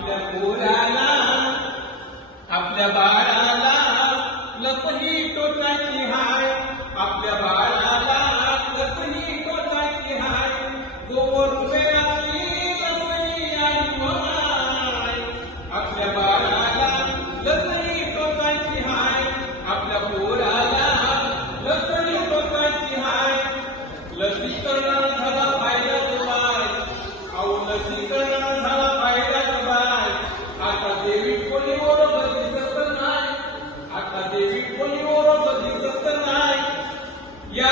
आपल्या पोराला आपल्या बाळाला लपही टोचायची हाय, आपल्या बाळाला लपही टोचायची हाय, गोवर रुपयाची लपही आणि माय, आपल्या बाळाला लपही टोचायची हाय, आपल्या पोराला लपही टोचायची हाय. लसीकरण झाला फायद्याचं बाय, अहो लसीकरण झाला फायद्याचं बाय. आता देवी पोलिओवर दिसत नाही, आता देवी पोलिओवर दिसत नाही. या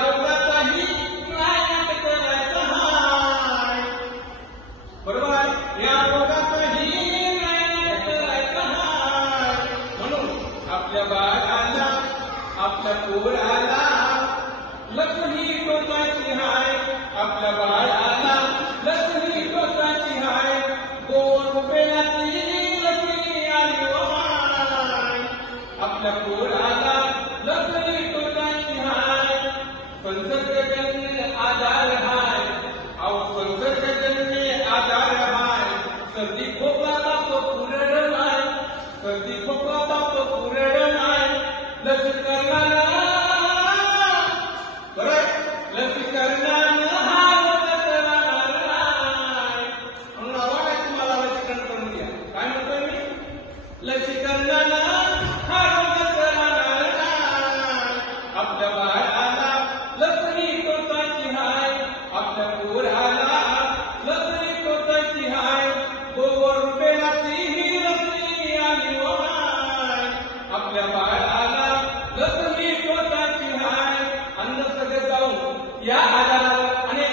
रोगाचाही न्याय करायचा हाय, बरोबर. या रोगाचाही न्याय करायचा हाय. म्हणून आपल्या बाळाला आपल्या पोराला लक्ष्मी टोचायची हाय, आपल्या बाळाला लक्ष्मी टोचायची हाय, गोवर रुपयाची लक्ष्मी आली माय, आपल्या पोराला लक्ष्मी टोचायची हाय. संसर्गजन्य आजार हाय, अहो संसर्गजन्य आजार हाय. सर्दी खोकला ताप पुरड नाही, सर्दी खोकला ताप पुरड नाही. लसीकरणानं लसीकरणानं हा रोग करणार नाही. म्हणून आवाज तुम्हाला लसीकरण करून द्या. काय म्हणतोय मी? लसीकरणानं हा रोग करणार नाही. आपल्या बाळाला लसणी टोचायची हाय, आपल्या पोराला लसणी टोचायची हाय, गोवर रुपयाची ही लसणी आली माय, आपल्या बाळाला लसणी टोचायची हाय. अन्न सगळे जाऊन या आजारावर अनेक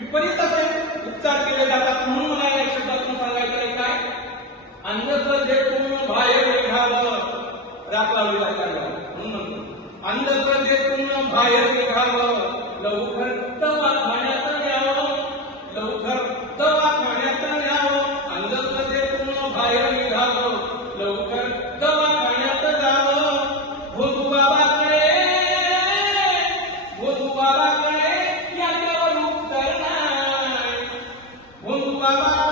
विपरीत असे उपचार केले जातात. म्हणून मला या शब्दातून सांगायचं आहे काय? अन्न सजेतून बाहेर निघावं, राख लावली जायला. म्हणून अन्न सजेतून बाहेर निघावं, लवकर दवाखान्यात न्यावं, लवकर दवाखान्यात न्यावं. अन्न सजेतून बाहेर निघावं, लवकर दवाखान्यात जावं. भोजूबाबाकडे याच्यावर उपचार नाही, भोजूबाबा